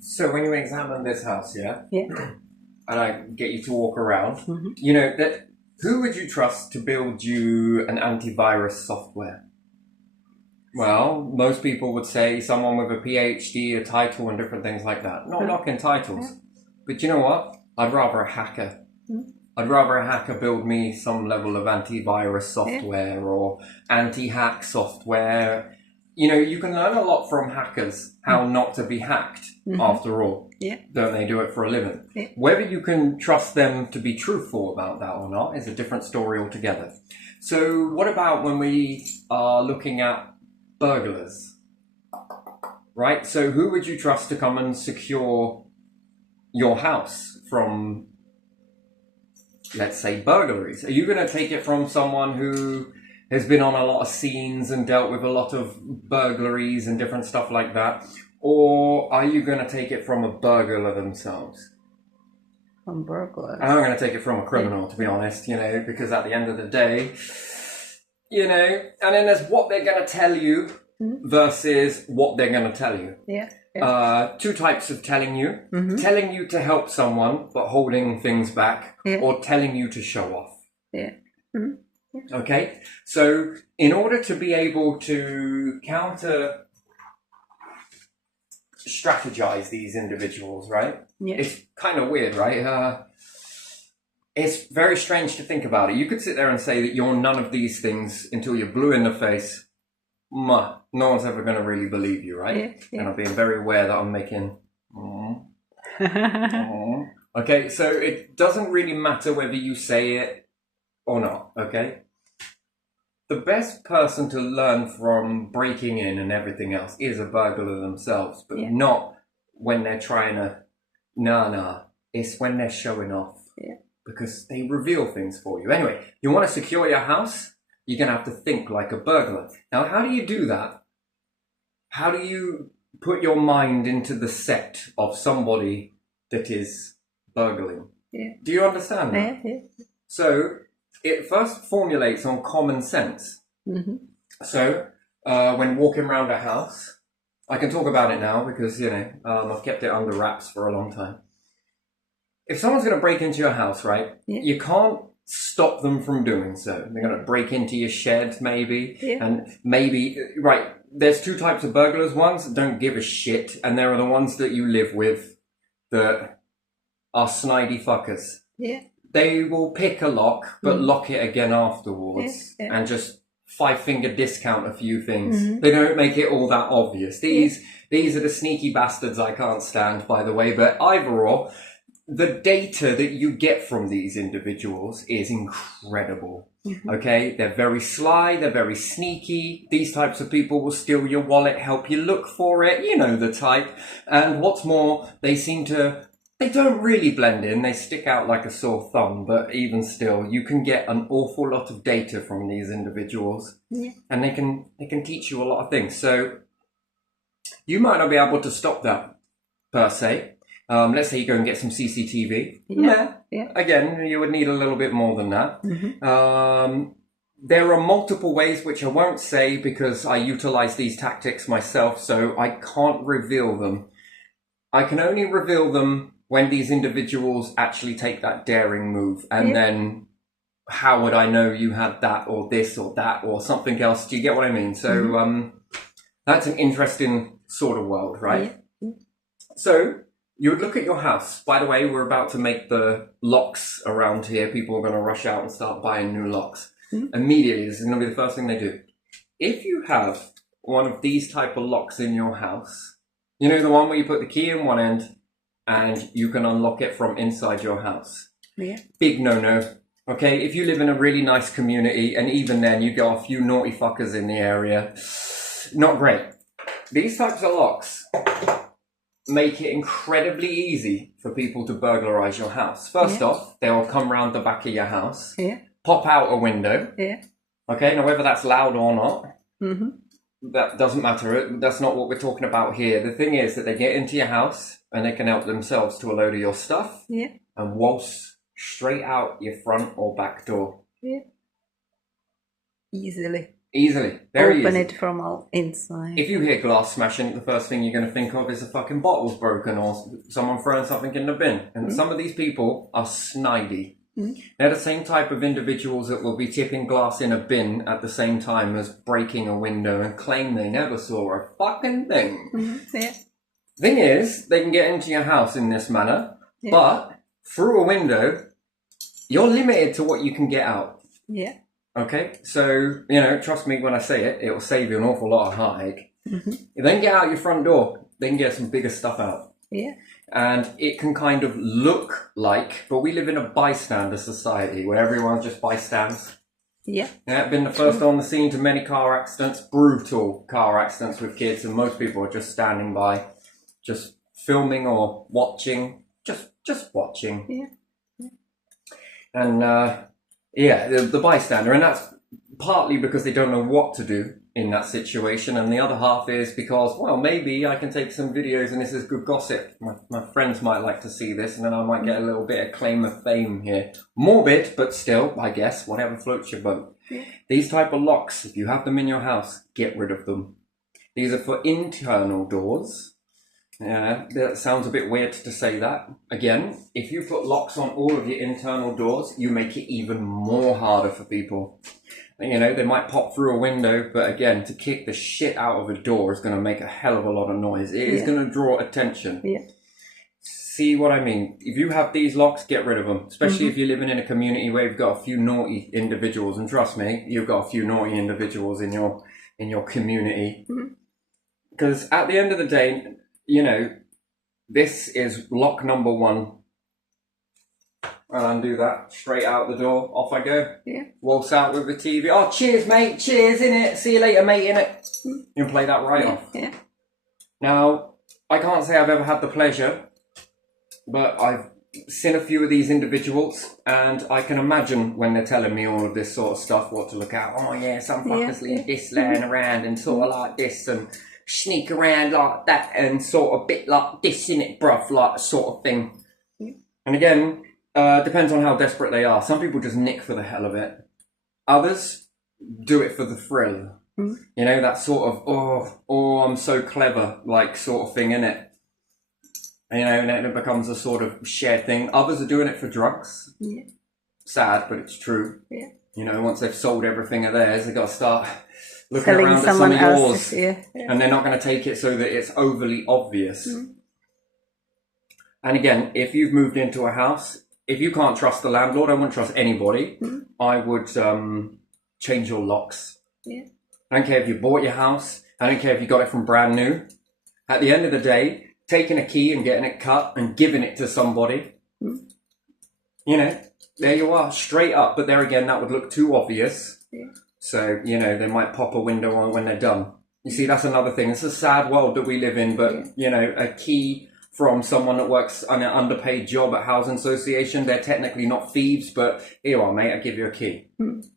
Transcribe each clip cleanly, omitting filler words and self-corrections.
So when you examine this house, yeah, Yeah. and I get you to walk around, Mhm. you know that who would you trust to build you an antivirus software? Well, most people would say someone with a PhD, a title, and different things like that. Not knocking titles, but you know what? I'd rather a hacker. Mhm. I'd rather a hacker build me some level of antivirus software or anti-hack software. You know, you can learn a lot from hackers how not to be hacked, after all. Yeah. Don't they do it for a living? Yeah. Whether you can trust them to be truthful about that or not is a different story altogether. So what about when we are looking at burglars? Right? So who would you trust to come and secure your house from, let's say, burglaries? Are you going to take it from someone who has been on a lot of scenes and dealt with a lot of burglaries and different stuff like that? Or are you going to take it from a burglar themselves? From burglars. I'm going to take it from a criminal, to be honest, you know, because at the end of the day, you know, and then there's what they're going to tell you versus what they're going to tell you. Yeah. Two types of telling you. Telling you to help someone, but holding things back, or telling you to show off. Yeah. Okay? So in order to be able to counter strategize these individuals, right? Yeah. It's kind of weird, right? It's very strange to think about it. You could sit there and say that you're none of these things until you're blue in the face. No one's ever going to really believe you, right? Yeah. And I'm being very aware that I'm making... Okay, so it doesn't really matter whether you say it or not, okay? The best person to learn from breaking in and everything else is a burglar themselves, but not when they're trying to... Nah. It's when they're showing off. Yeah. Because they reveal things for you. Anyway, you want to secure your house? You're going to have to think like a burglar. Now, how do you do that? How do you put your mind into the set of somebody that is burgling? Yeah. Do you understand that? Yeah. So, it first formulates on common sense. So, when walking around a house, I can talk about it now because, you know, I've kept it under wraps for a long time. If someone's going to break into your house, right, you can't stop them from doing so. They're going to break into your shed, maybe, and maybe, right, there's two types of burglars. Ones that don't give a shit, and there are the ones that you live with that are snidey fuckers. Yeah. They will pick a lock, but lock it again afterwards, and just 5-finger discount a few things. They don't make it all that obvious. These are the sneaky bastards I can't stand, by the way, but either or, the data that you get from these individuals is incredible. Okay, they're very sly, they're very sneaky. These types of people will steal your wallet, help you look for it, you know the type. And what's more, they don't really blend in, they stick out like a sore thumb, but even still, you can get an awful lot of data from these individuals. And they can teach you a lot of things. So you might not be able to stop that per se. Let's say you go and get some CCTV. Yeah. Again, you would need a little bit more than that. There are multiple ways, which I won't say because I utilize these tactics myself, so I can't reveal them. I can only reveal them when these individuals actually take that daring move. And then how would I know you had that or this or that or something else? Do you get what I mean? So that's an interesting sort of world, right? So you would look at your house. By the way, we're about to make the locks around here. People are going to rush out and start buying new locks. Immediately, this is going to be the first thing they do. If you have one of these type of locks in your house, you know, the one where you put the key in one end and you can unlock it from inside your house. Big no-no. Okay, if you live in a really nice community and even then you got a few naughty fuckers in the area, not great. These types of locks make it incredibly easy for people to burglarize your house. First off, they'll come round the back of your house, pop out a window. Okay, now whether that's loud or not, that doesn't matter. That's not what we're talking about here. The thing is that they get into your house and they can help themselves to a load of your stuff and waltz straight out your front or back door. Easily. Easily. Very Open easy. it from inside. If you hear glass smashing, the first thing you're going to think of is a fucking bottle's broken or someone throwing something in the bin. And some of these people are snidey. They're the same type of individuals that will be tipping glass in a bin at the same time as breaking a window and claim they never saw a fucking thing. Yeah. Thing is, they can get into your house in this manner, Yeah. but through a window, you're limited to what you can get out. Yeah. Okay, so, trust me when I say it, it will save you an awful lot of heartache. If they can get out your front door, they can get some bigger stuff out. Yeah. And it can kind of look like, but we live in a bystander society where everyone just bystands. Yeah. Yeah, been the first on the scene to many car accidents, brutal car accidents with kids, and most people are just standing by, just filming or watching, just watching. Yeah. And the bystander, and that's partly because they don't know what to do in that situation, and the other half is because, well, maybe I can take some videos and this is good gossip. My friends might like to see this, and then I might get a little bit of claim of fame here. Morbid, but still, I guess, whatever floats your boat. Yeah. These type of locks, if you have them in your house, get rid of them. These are for internal doors. Yeah, that sounds a bit weird to say that. Again, if you put locks on all of your internal doors, you make it even more harder for people. They might pop through a window, but again, to kick the shit out of a door is going to make a hell of a lot of noise. It is going to draw attention. Yeah. See what I mean? If you have these locks, get rid of them. Especially if you're living in a community where you've got a few naughty individuals. And trust me, you've got a few naughty individuals in your community. Because at the end of the day, this is lock number 1. I'll undo that. Straight out the door. Off I go. Yeah. Waltz out with the TV. Oh, cheers, mate. Cheers, innit? See you later, mate, innit? You can play that right off. Yeah. Now, I can't say I've ever had the pleasure, but I've seen a few of these individuals, and I can imagine when they're telling me all of this sort of stuff, what to look out. Oh, yeah, some fuckers leave this laying around and sort of like this and sneak around like that and sort of bit like this, innit, bruv, like sort of thing. And again, depends on how desperate they are. Some people just nick for the hell of it. Others do it for the thrill. That sort of, oh, I'm so clever, like sort of thing, innit? And it becomes a sort of shared thing. Others are doing it for drugs. Yeah. Sad, but it's true. Yeah. Once they've sold everything of theirs, they've got to start looking Selling around at some someone of else's. yours. Yeah. And they're not going to take it so that it's overly obvious. And again, if you've moved into a house, if you can't trust the landlord, I wouldn't trust anybody. I would change your locks. Yeah. I don't care if you bought your house. I don't care if you got it from brand new. At the end of the day, taking a key and getting it cut and giving it to somebody, there you are, straight up. But there again, that would look too obvious. Yeah. So, they might pop a window on when they're done. You see, that's another thing. It's a sad world that we live in, but, a key from someone that works on an underpaid job at Housing Association, they're technically not thieves, but here you are, mate, I'll give you a key.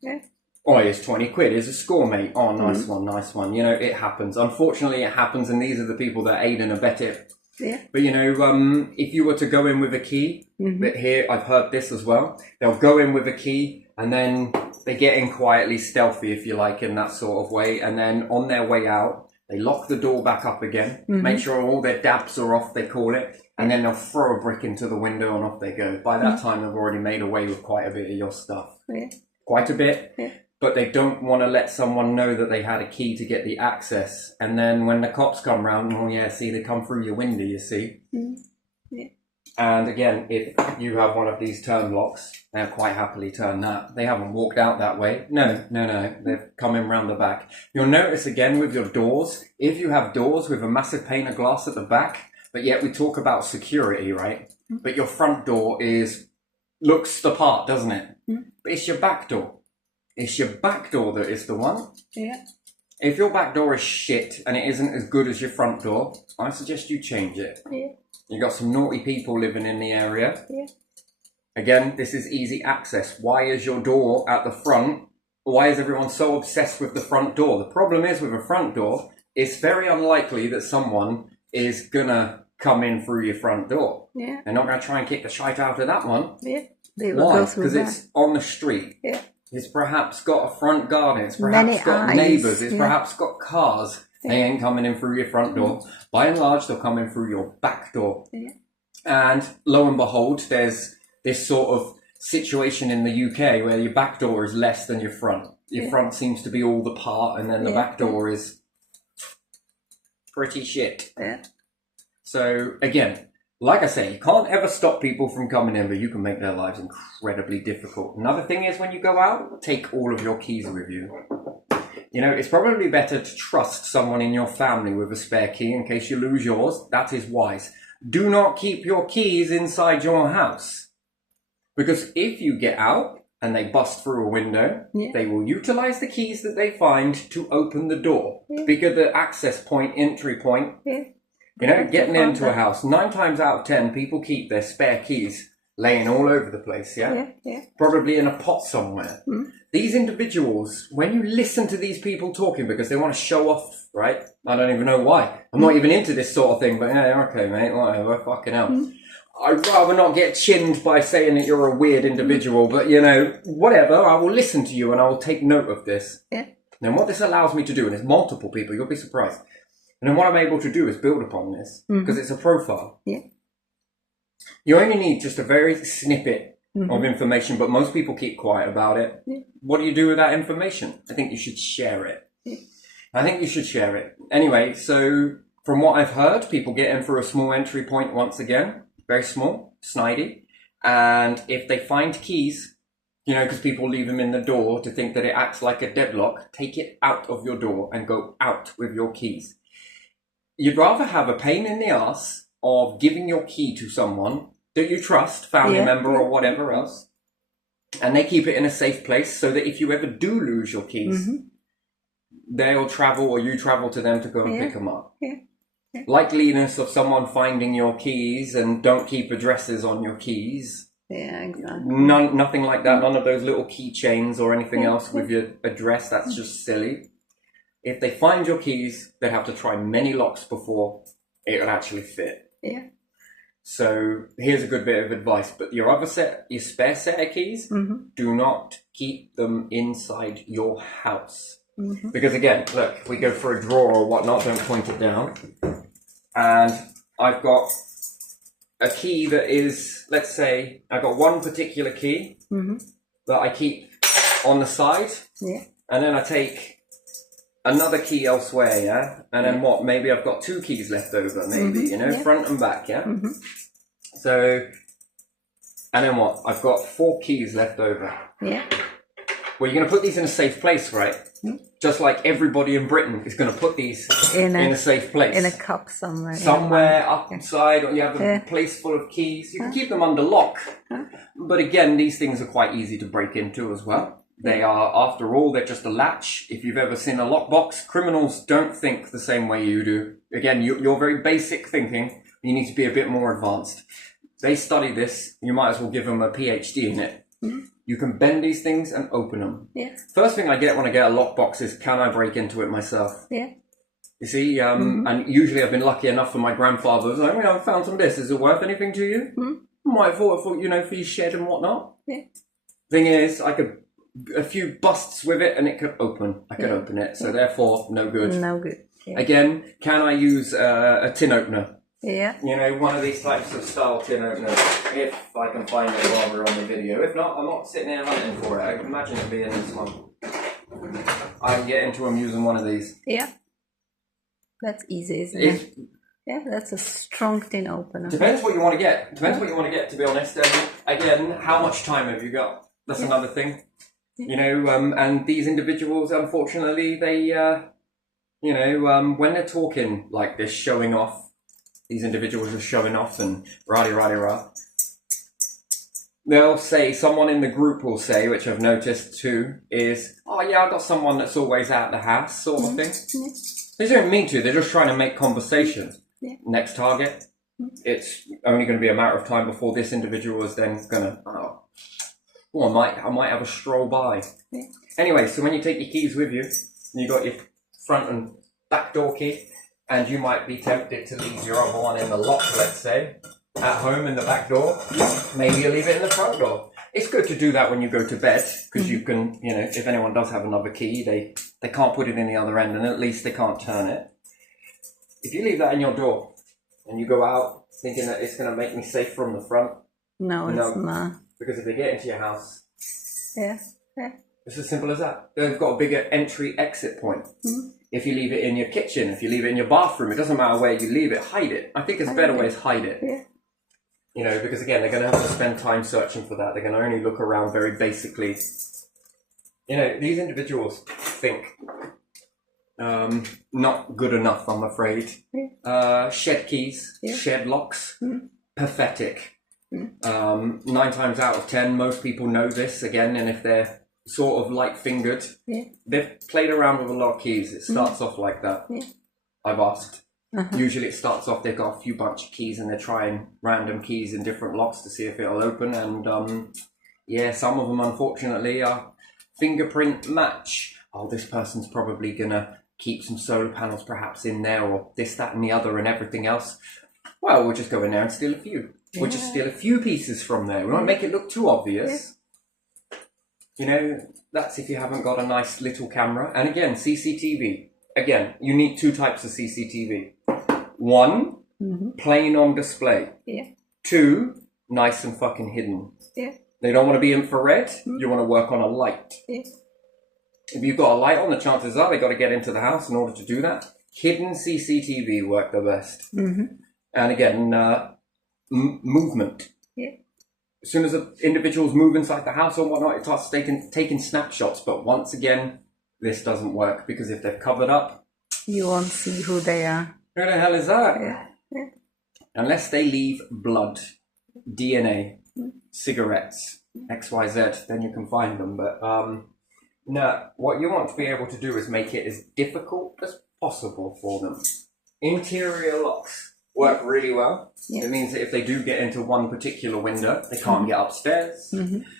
Yeah. Oh, here's 20 quid. Here's a score, mate. Oh, nice one. It happens. Unfortunately, it happens, and these are the people that aid and abet it. Yeah. But, if you were to go in with a key, but here, I've heard this as well, they'll go in with a key, and then they get in quietly, stealthy, if you like, in that sort of way, and then on their way out, they lock the door back up again, make sure all their dabs are off, they call it, and then they'll throw a brick into the window and off they go. By that time, they've already made away with quite a bit of your stuff. Yeah. Quite a bit. Yeah. But they don't want to let someone know that they had a key to get the access. And then when the cops come round, they come through your window, you see. Yeah. And again, if you have one of these turn locks, they'll quite happily turn that. They haven't walked out that way. No. They've come in round the back. You'll notice again with your doors, if you have doors with a massive pane of glass at the back, but yet we talk about security, right? But your front door looks the part, doesn't it? But it's your back door. It's your back door that is the one. Yeah. If your back door is shit and it isn't as good as your front door, I suggest you change it. Yeah. You've got some naughty people living in the area. Yeah. Again, this is easy access. Why is your door at the front? Why is everyone so obsessed with the front door? The problem is with a front door, it's very unlikely that someone is gonna come in through your front door. Yeah. They're not gonna try and kick the shite out of that one. Yeah. They will Why? go through Because that. it's on the street. Yeah. It's perhaps got a front garden. It's Many perhaps got eyes, neighbours. It's yeah. perhaps got cars. They ain't coming in through your front door. By and large, they'll come in through your back door. Yeah. And lo and behold, there's this sort of situation in the UK where your back door is less than your front. Your front seems to be all the part, and then the back door is pretty shit. Yeah. So again, like I say, you can't ever stop people from coming in, but you can make their lives incredibly difficult. Another thing is, when you go out, take all of your keys with you. You know, it's probably better to trust someone in your family with a spare key in case you lose yours. That is wise. Do not keep your keys inside your house. Because if you get out and they bust through a window, they will utilize the keys that they find to open the door. Bigger the access point, entry point. You know, getting into a house. 9 times out of 10, people keep their spare keys laying all over the place, probably in a pot somewhere. These individuals, when you listen to these people talking because they want to show off, right? I don't even know why. I'm not even into this sort of thing, but yeah, okay, mate, whatever, fucking hell. I'd rather not get chinned by saying that you're a weird individual, but, you know, whatever, I will listen to you and I will take note of this. Then what this allows me to do, and it's multiple people, you'll be surprised. And then what I'm able to do is build upon this, because it's a profile. You only need just a very snippet of information, but most people keep quiet about it. What do you do with that information? I think you should share it. I think you should share it. Anyway, so from what I've heard, people get in for a small entry point once again. Very small, snidey. And if they find keys, you know, because people leave them in the door to think that it acts like a deadlock, take it out of your door and go out with your keys. You'd rather have a pain in the ass of giving your key to someone that you trust, family member or whatever else, and they keep it in a safe place so that if you ever do lose your keys, they'll travel or you travel to them to go and pick them up. Likeliness of someone finding your keys, and don't keep addresses on your keys. Exactly. Nothing like that. None of those little keychains or anything else with your address. That's just silly. If they find your keys, they have to try many locks before it'll actually fit. So here's a good bit of advice. But your spare set of keys, do not keep them inside your house. Because again, look, if we go for a drawer or whatnot, don't point it down. And I've got a key that is, let's say, I've got one particular key that I keep on the side. And then I take another key elsewhere, and then what? Maybe I've got 2 keys left over, maybe, you know, front and back, So, and then what? I've got 4 keys left over. Well, you're going to put these in a safe place, right? Just like everybody in Britain is going to put these in a safe place. In a cup somewhere. Somewhere upside, or you have a place full of keys. You can keep them under lock. But again, these things are quite easy to break into as well. They are, after all, they're just a latch. If you've ever seen a lockbox, criminals don't think the same way you do. Again, you're very basic thinking. You need to be a bit more advanced. They study this. You might as well give them a PhD in it. You can bend these things and open them. First thing I get when I get a lockbox is, can I break into it myself? You see, and usually I've been lucky enough for my grandfather's. I mean, I found some of this. Is it worth anything to you? Might have thought for, you know, for your shed and whatnot. Thing is, I could a few busts with it and it could open. I could open it. So therefore, no good. No good. Again, can I use a tin opener? You know, one of these types of style tin openers, if I can find it while we're on the video. If not, I'm not sitting here hunting for it. I can imagine it being this one. I can get into them using one of these. That's easy, isn't it? That's a strong tin opener. Depends what you want to get. Depends what you want to get, to be honest. Again, how much time have you got? That's another thing. You know, and these individuals, unfortunately, they, you know, when they're talking like this, showing off, these individuals are showing off and rah-de-rah-de-rah. They'll say, someone in the group will say, which I've noticed too, is, oh yeah, I've got someone that's always out the house, sort of thing. They don't mean to, they're just trying to make conversation. Next target, it's only going to be a matter of time before this individual is then going to, I might have a stroll by. Anyway, so when you take your keys with you, you got your front and back door key, and you might be tempted to leave your other one in the lock, let's say, at home in the back door. Maybe you leave it in the front door. It's good to do that when you go to bed, because you can, you know, if anyone does have another key, they can't put it in the other end, and at least they can't turn it. If you leave that in your door and you go out thinking that it's going to make me safe from the front, No, it's not. because if they get into your house, Yeah. it's as simple as that. They've got a bigger entry-exit point. If you leave it in your kitchen, if you leave it in your bathroom, it doesn't matter where you leave it, hide it. I think it's a better way is hide it. Yeah. You know, because again, they're going to have to spend time searching for that. They're going to only look around very basically. You know, these individuals think not good enough, I'm afraid. Yeah. Shed keys, shed locks, pathetic. 9 times out of 10, most people know this, again, and if they're sort of light-fingered, they've played around with a lot of keys. It starts off like that. I've asked. Usually it starts off, they've got a few bunch of keys and they're trying random keys in different locks to see if it'll open, and yeah, some of them unfortunately are fingerprint match. Oh, this person's probably gonna keep some solar panels perhaps in there, or this, that and the other and everything else. Well, we'll just go in there and steal a few. We'll just steal a few pieces from there. We won't make it look too obvious. You know, that's if you haven't got a nice little camera. And again, CCTV. Again, you need 2 types of CCTV. 1, plain on display. 2, nice and fucking hidden. They don't want to be infrared. You want to work on a light. If you've got a light on, the chances are they've got to get into the house in order to do that. Hidden CCTV work the best. And again, movement. As soon as individuals move inside the house or whatnot, it starts taking snapshots. But once again, this doesn't work, because if they've covered up, you won't see who they are. Who the hell is that? Unless they leave blood, DNA, cigarettes, XYZ, then you can find them. But no, what you want to be able to do is make it as difficult as possible for them. Interior locks work really well. It means that if they do get into one particular window, they can't get upstairs.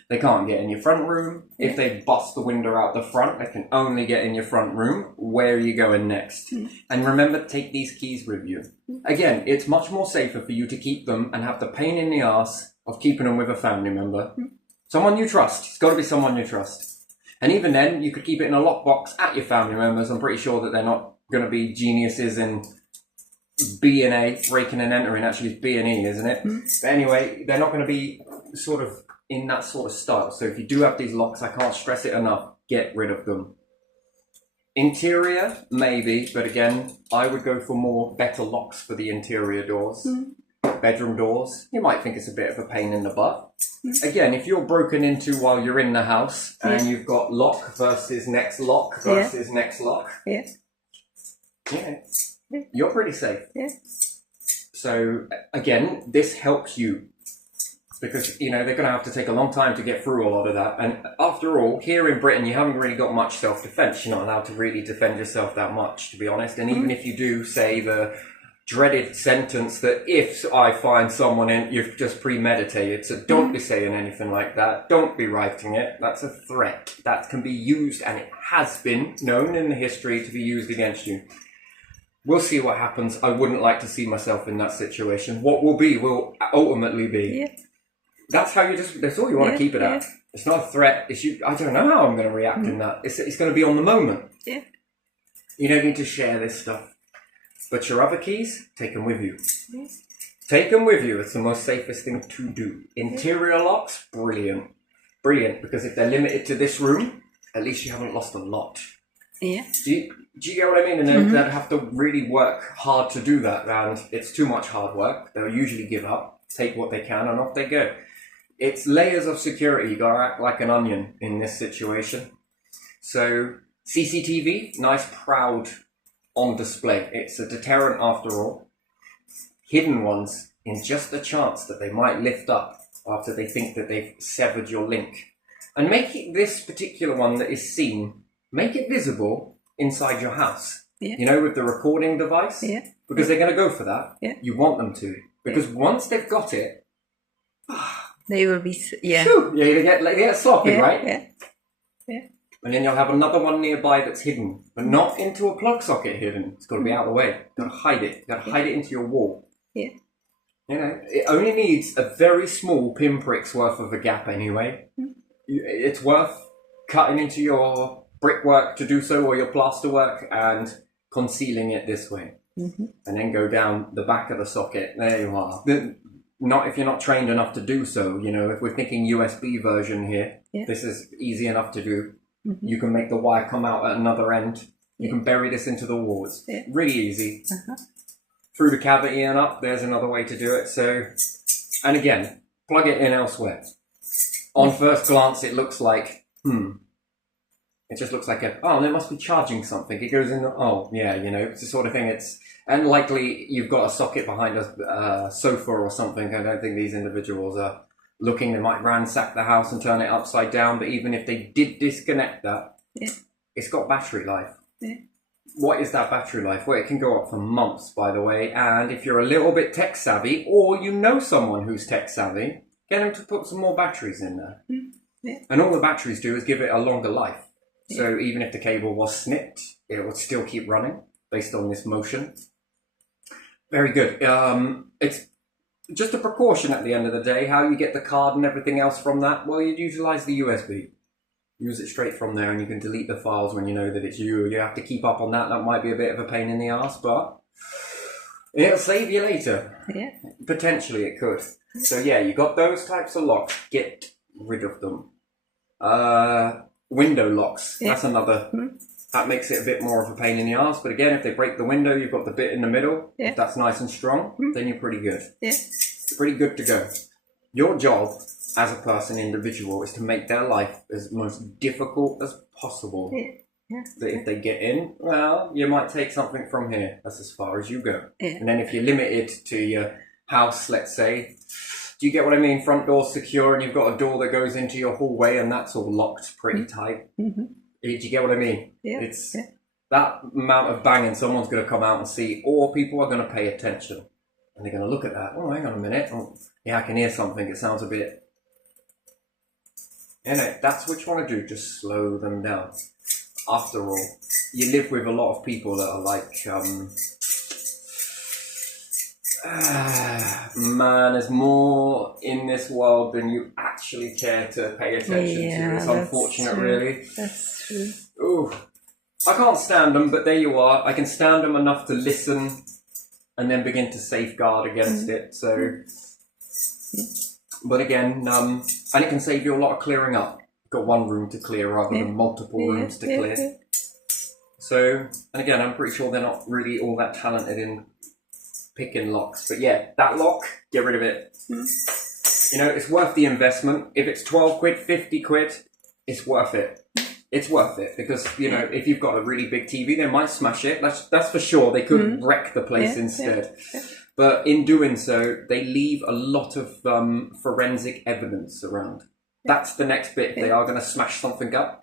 They can't get in your front room. If they bust the window out the front, they can only get in your front room. Where are you going next? And remember, take these keys with you. Again, it's much more safer for you to keep them and have the pain in the ass of keeping them with a family member. Someone you trust. It's got to be someone you trust. And even then, you could keep it in a lockbox at your family members. I'm pretty sure that they're not going to be geniuses in B&A, breaking and entering. Actually, it's B&E, isn't it? But anyway, they're not going to be sort of in that sort of style. So if you do have these locks, I can't stress it enough, get rid of them. Interior, maybe, but again, I would go for better locks for the interior doors. Bedroom doors, you might think it's a bit of a pain in the butt. Again, if you're broken into while you're in the house and you've got lock versus next lock versus next lock, you're pretty safe. So again, this helps you, because you know they're going to have to take a long time to get through a lot of that. And after all, here in Britain, you haven't really got much self-defense. You're not allowed to really defend yourself that much, to be honest. And even if you do, say the dreaded sentence that if I find someone in, you've just premeditated. So don't be saying anything like that. Don't be writing it. That's a threat that can be used, and it has been known in the history to be used against you. We'll see what happens. I wouldn't like to see myself in that situation. What will be will ultimately be. That's how that's all you want to keep it at. It's not a threat. I don't know how I'm going to react in that. It's going to be on the moment. You don't need to share this stuff. But your other keys, take them with you. Take them with you. It's the most safest thing to do. Interior locks, brilliant. Brilliant, because if they're limited to this room, at least you haven't lost a lot. Do you get what I mean? And they'd have to really work hard to do that, and it's too much hard work. They'll usually give up, take what they can, and off they go. It's layers of security. You gotta act like an onion in this situation. So CCTV, nice, proud, on display. It's a deterrent after all. Hidden ones, in just the chance that they might lift up after they think that they've severed your link. And make it, this particular one that is seen, make it visible inside your house. You know, with the recording device. Because they're going to go for that. You want them to. Because once they've got it, they will be, they get sloppy, right? And then you'll have another one nearby that's hidden, but not into a plug socket hidden. It's got to be out of the way. You've got to hide it. You've got to hide it into your wall. You know, it only needs a very small pinprick's worth of a gap anyway. It's worth cutting into your brickwork to do so, or your plasterwork, and concealing it this way. And then go down the back of the socket. There you are. Not if you're not trained enough to do so. You know, if we're thinking USB version here, this is easy enough to do. You can make the wire come out at another end. You can bury this into the walls. Really easy. Through the cavity and up, there's another way to do it. So, and again, plug it in elsewhere. On first glance, it looks like, it just looks like they must be charging something. It goes in, you know, it's the sort of thing. It's, and likely you've got a socket behind a sofa or something. I don't think these individuals are looking. They might ransack the house and turn it upside down. But even if they did disconnect that, it's got battery life. What is that battery life? Well, it can go up for months, by the way. And if you're a little bit tech savvy, or you know someone who's tech savvy, get them to put some more batteries in there. And all the batteries do is give it a longer life. So even if the cable was snipped, it would still keep running based on this motion. Very good. It's just a precaution at the end of the day. How you get the card and everything else from that? Well, you'd utilize the USB. Use it straight from there, and you can delete the files when you know that it's you. You have to keep up on that. That might be a bit of a pain in the ass, but it'll save you later. Potentially it could. So yeah, you got those types of locks. Get rid of them. Window locks. That's another. That makes it a bit more of a pain in the ass. But again, if they break the window, you've got the bit in the middle. If that's nice and strong, then you're pretty good. Pretty good to go. Your job as a person, individual, is to make their life as most difficult as possible. That if they get in, well, you might take something from here. That's as far as you go. And then if you're limited to your house, let's say, do you get what I mean? Front door's secure and you've got a door that goes into your hallway and that's all locked pretty tight. Do you get what I mean? It's that amount of banging someone's going to come out and see, or people are going to pay attention. And they're going to look at that. Oh, hang on a minute. Oh, yeah, I can hear something. It sounds a bit... You know, that's what you want to do. Just slow them down. After all, you live with a lot of people that are like, man, there's more in this world than you actually care to pay attention to. It's unfortunate, really. That's true. Ooh, I can't stand them, but there you are. I can stand them enough to listen and then begin to safeguard against it. So, but again, and it can save you a lot of clearing up. You've got one room to clear rather than multiple rooms to clear. So, and again, I'm pretty sure they're not really all that talented in picking locks. But yeah, that lock, get rid of it. You know, it's worth the investment. If it's 12 quid, 50 quid, it's worth it. It's worth it because, you know, if you've got a really big TV, they might smash it. That's for sure. They could wreck the place instead. But in doing so, they leave a lot of forensic evidence around. That's the next bit. If they are going to smash something up,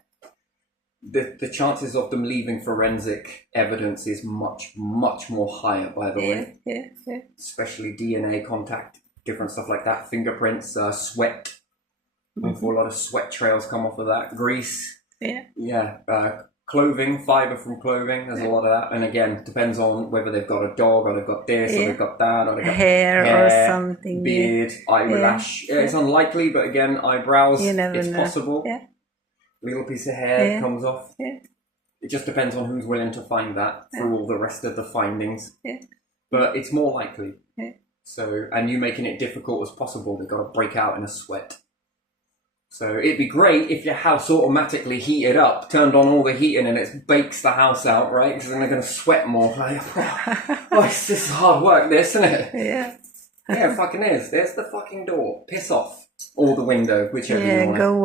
the chances of them leaving forensic evidence is much, much more higher, by the way. Especially DNA contact, different stuff like that. Fingerprints, sweat. A lot of sweat trails come off of that. Grease. Clothing, fibre from clothing, there's a lot of that. And again, depends on whether they've got a dog or they've got this or they've got that or they've got hair or something. Beard, eyelash. It's unlikely, but again, eyebrows, it's possible. Little piece of hair comes off. It just depends on who's willing to find that through all the rest of the findings. But it's more likely. So, and you making it difficult as possible, they've got to break out in a sweat. So it'd be great if your house automatically heated up, turned on all the heating and it bakes the house out, right? Because then they're going to sweat more. Like, this is hard work, this, isn't it? Yeah, it fucking is. There's the fucking door. Piss off. Or the window, whichever you want. Go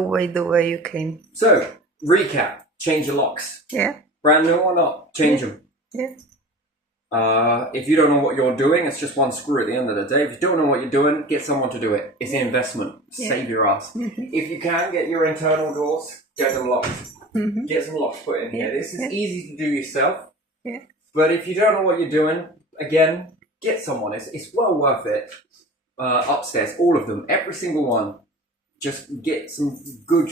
away the way you came. So, recap. Change your locks. Brand new or not, change them. If you don't know what you're doing, it's just one screw at the end of the day. If you don't know what you're doing, get someone to do it. It's an investment. Save your ass. If you can, get your internal doors, get them locked. Get some locks put in here. This is easy to do yourself. But if you don't know what you're doing, again, get someone. It's well worth it. Upstairs, all of them, every single one. Just get some good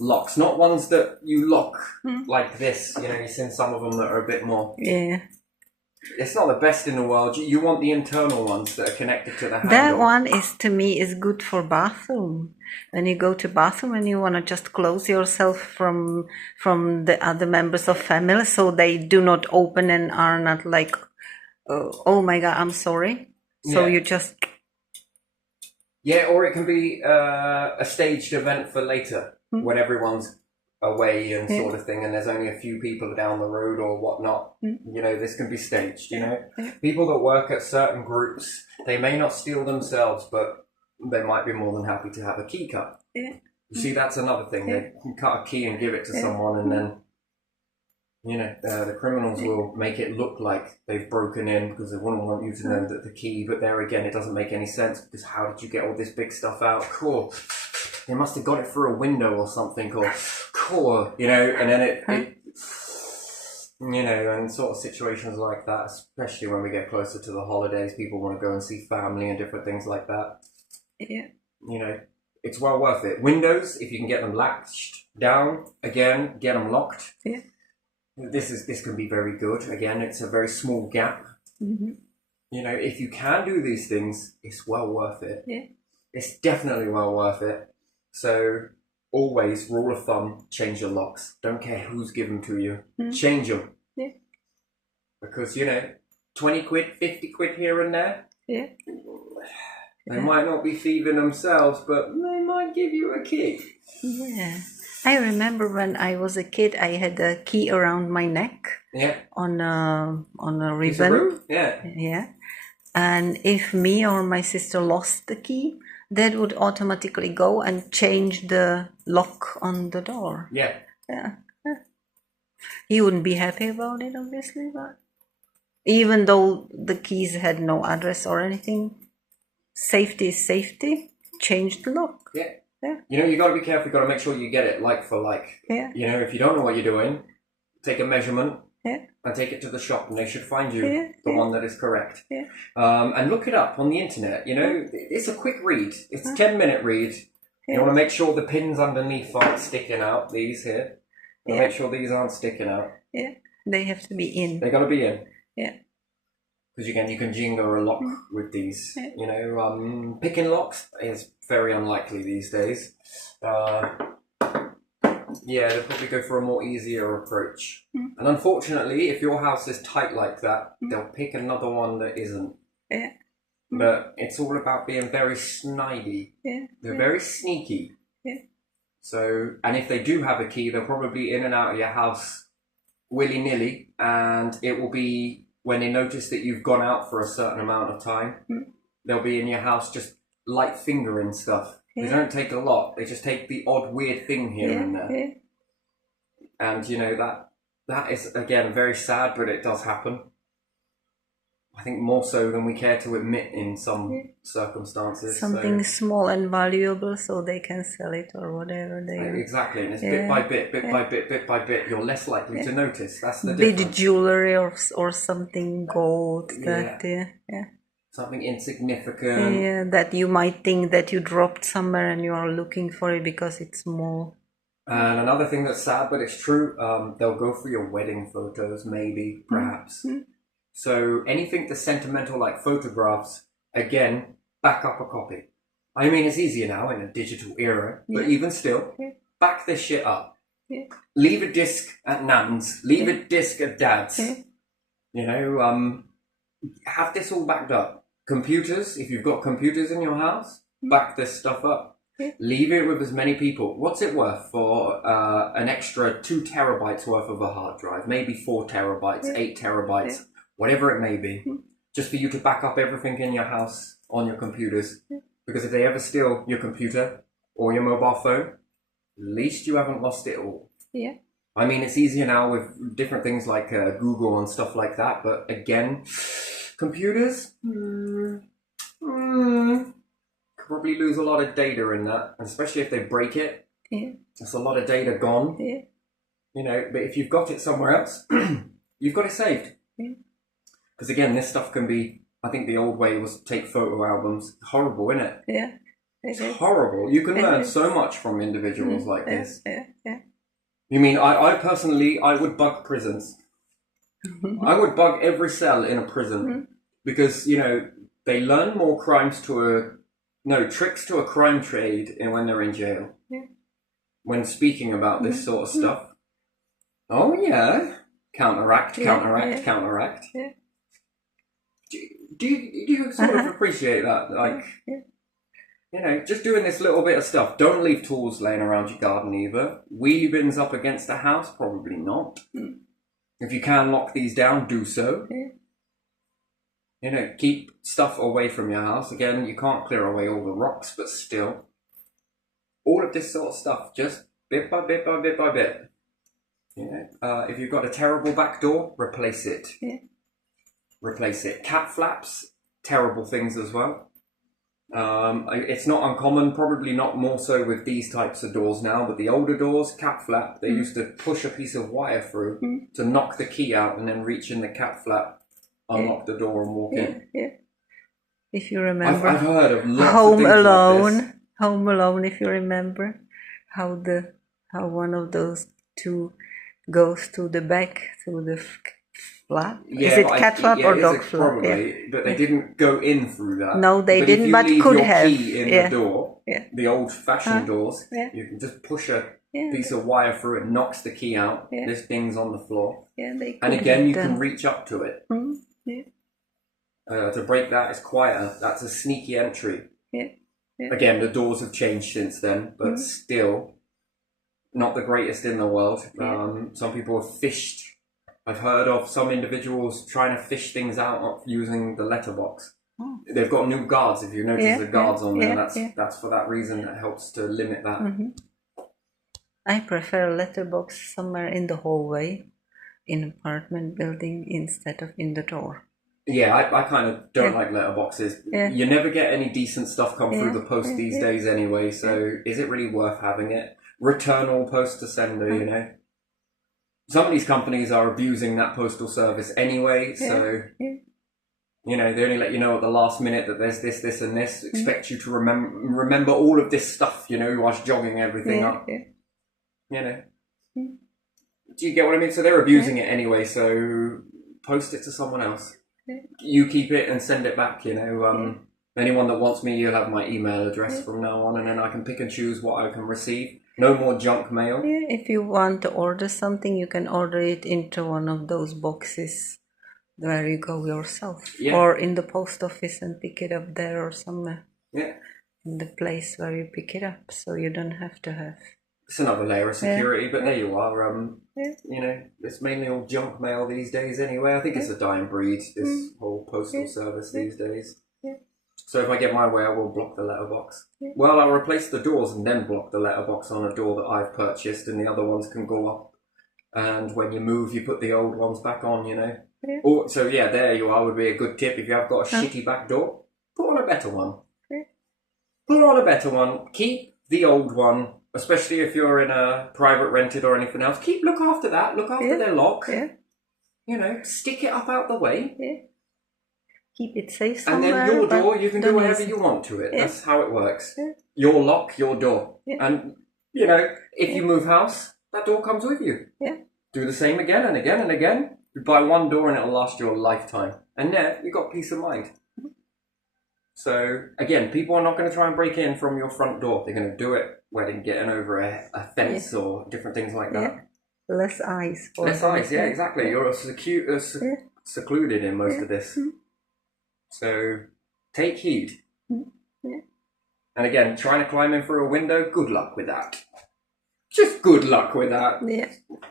locks, not ones that you lock like this. You know, you've seen some of them that are a bit more... It's not the best in the world. You want the internal ones that are connected to the handle. That one is, to me, is good for bathroom. When you go to bathroom and you want to just close yourself from the other members of family, so they do not open and are not like, oh my God, I'm sorry. So you just. Yeah, or it can be a staged event for later when everyone's away and sort of thing, and there's only a few people down the road or whatnot. You know, this can be staged. You know, people that work at certain groups, they may not steal themselves, but they might be more than happy to have a key cut. You see, that's another thing. They can cut a key and give it to someone, and then, you know, the criminals will make it look like they've broken in because they wouldn't want you to know that the key. But there again, it doesn't make any sense because how did you get all this big stuff out? Cool. They must have got it through a window or something, or cool, you know. And then it, you know, and sort of situations like that, especially when we get closer to the holidays, people want to go and see family and different things like that. Yeah. You know, it's well worth it. Windows, if you can get them latched down, again, get them locked. Yeah. This can be very good. Again, it's a very small gap. You know, if you can do these things, it's well worth it. Yeah. It's definitely well worth it. So always, rule of thumb, change your locks. Don't care who's given to you. Change them. Yeah. Because, you know, 20 quid, 50 quid here and there. Yeah. They might not be thieving themselves, but they might give you a kick. Yeah. I remember when I was a kid, I had a key around my neck. Yeah. On a ribbon. Yeah. Yeah. And if me or my sister lost the key, that would automatically go and change the lock on the door. Yeah. Yeah. He wouldn't be happy about it, obviously, but even though the keys had no address or anything, safety is safety. Change the lock. Yeah. Yeah. You know, you got to be careful. You got to make sure you get it like for like. Yeah. You know, if you don't know what you're doing, take a measurement. Yeah. And take it to the shop, and they should find you the Yeah. one that is correct. Yeah. And look it up on the internet. You know, it's a quick read. It's a 10-minute read. You want to make sure the pins underneath aren't sticking out. These here. You want to make sure these aren't sticking out. Yeah. They have to be in. They got to be in. Yeah. Because again, you can jingle a lock with these. Yeah. You know, picking locks is very unlikely these days. Yeah, they'll probably go for a more easier approach. And unfortunately, if your house is tight like that, they'll pick another one that isn't. Yeah. But it's all about being very snidey. Yeah. They're very sneaky. Yeah. So, and if they do have a key, they'll probably be in and out of your house willy-nilly, and it will be when they notice that you've gone out for a certain amount of time, they'll be in your house just light fingering stuff. They don't take a lot. They just take the odd weird thing here and there. Yeah. And, you know, that is, again, very sad, but it does happen. I think more so than we care to admit in some circumstances. Something small and valuable so they can sell it or whatever they... Exactly, and it's bit by bit, bit by bit, you're less likely to notice. That's the bit difference. jewelry or something gold that... Something insignificant. Yeah, that you might think that you dropped somewhere and you are looking for it because it's small. And another thing that's sad, but it's true, they'll go for your wedding photos, maybe, perhaps. So anything that's sentimental like photographs, again, back up a copy. I mean, it's easier now in a digital era, but even still, back this shit up. Leave a disc at Nan's, leave a disc at Dad's. You know, have this all backed up. Computers, if you've got computers in your house, back this stuff up. Leave it with as many people. What's it worth for an extra 2 terabytes worth of a hard drive? Maybe 4 terabytes, 8 terabytes, whatever it may be. Just for you to back up everything in your house on your computers. Because if they ever steal your computer or your mobile phone, at least you haven't lost it all. Yeah. I mean, it's easier now with different things like Google and stuff like that. But again, computers, probably lose a lot of data in that, especially if they break it. That's a lot of data gone. You know, but if you've got it somewhere else, you've got it saved. Because again, this stuff can be, I think the old way was to take photo albums. Horrible, isn't it? Yeah. It's horrible. You can learn so much from individuals like this. Yeah. You mean, I personally, I would bug prisons. I would bug every cell in a prison because, you know, they learn more tricks to a crime trade when they're in jail. Yeah. When speaking about this sort of stuff. Oh, yeah. Counteract. Yeah. Do you sort of appreciate that? Like, you know, just doing this little bit of stuff. Don't leave tools laying around your garden either. Wheelie bins up against the house? Probably not. If you can lock these down, do so. You know, keep stuff away from your house. Again, you can't clear away all the rocks, but still. All of this sort of stuff, just bit by bit by bit by bit. You know, if you've got a terrible back door, replace it. Replace it. Cat flaps, terrible things as well. It's not uncommon, probably not more so with these types of doors now, but the older doors, cat flap, they used to push a piece of wire through to knock the key out and then reach in the cat flap, unlock the door and walk in. If you remember, I've heard of lots Home of things Alone. like this. Home Alone, if you remember, how one of those two goes to the back to the flap. Yeah, is it but cat flap or dog flap? Probably, but they didn't go in through that. No, they but didn't, if you but leave could your have. key in the door, the old-fashioned doors, Yeah. you can just push a piece of wire through it, knocks the key out, this thing's on the floor. They could And again, have you done. can reach up to it. Yeah. To break that is quite that's a sneaky entry. Yeah. Again, the doors have changed since then, but still not the greatest in the world. Some people have fished. I've heard of some individuals trying to fish things out using the letterbox. They've got new guards. If you notice the guards on there, that's for that reason. That helps to limit that. I prefer a letterbox somewhere in the hallway in apartment building instead of in the door. Yeah, I kind of don't like letterboxes. You never get any decent stuff come through the post these days anyway, so is it really worth having it? Return all post to sender, you know? Some of these companies are abusing that postal service anyway, so, you know, they only let you know at the last minute that there's this, this and this, expect you to remember all of this stuff, you know, whilst jogging everything up. You know? Do you get what I mean? So they're abusing it anyway, so post it to someone else. You keep it and send it back, you know. Anyone that wants me, you'll have my email address from now on, and then I can pick and choose what I can receive. No more junk mail. If you want to order something, you can order it into one of those boxes where you go yourself. Or in the post office and pick it up there or somewhere. In the place where you pick it up, so you don't have to have... It's another layer of security, but there you are. You know, it's mainly all junk mail these days anyway. I think it's a dying breed, this whole postal service these days. So if I get my way, I will block the letterbox. Well, I'll replace the doors and then block the letterbox on a door that I've purchased, and the other ones can go up. And when you move, you put the old ones back on, you know. Or, so yeah, there you are, would be a good tip. If you have got a shitty back door, put on a better one. Put on a better one. Keep the old one. Especially if you're in a private rented or anything else, look after that. Look after their lock. You know, stick it up out the way. Keep it safe somewhere. And then your door, you can do whatever you want to it. That's how it works. Your lock, your door. And, you know, if you move house, that door comes with you. Do the same again and again and again. You buy one door and it'll last you a lifetime. And there, you've got peace of mind. So, again, people are not going to try and break in from your front door. They're going to do it where they're getting over a fence or different things like that. Less eyes. Less eyes, exactly. You're secluded in most of this. So, take heed. And again, trying to climb in through a window, good luck with that. Just good luck with that.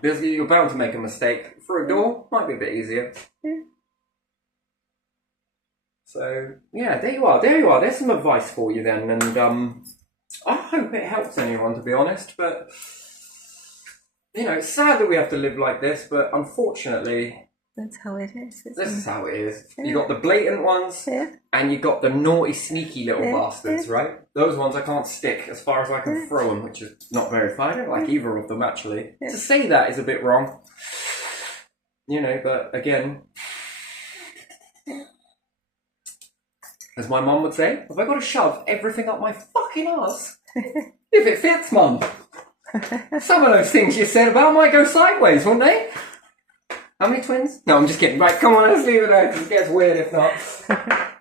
Because you're bound to make a mistake. Through a door, might be a bit easier. So, yeah, there you are. There's some advice for you then. And I hope it helps anyone, to be honest. But, you know, it's sad that we have to live like this. But unfortunately... That's how it is. This is how it is. You got the blatant ones. And you got the naughty, sneaky little bastards, right? Those ones I can't stick as far as I can throw them, which is not very far. I don't like either of them, actually. To say that is a bit wrong. You know, but again... As my mum would say, have I got to shove everything up my fucking arse? If it fits, mum. Some of those things you said about might go sideways, wouldn't they? How many twins? No, I'm just kidding. Right, come on, let's leave it there 'cause it gets weird if not.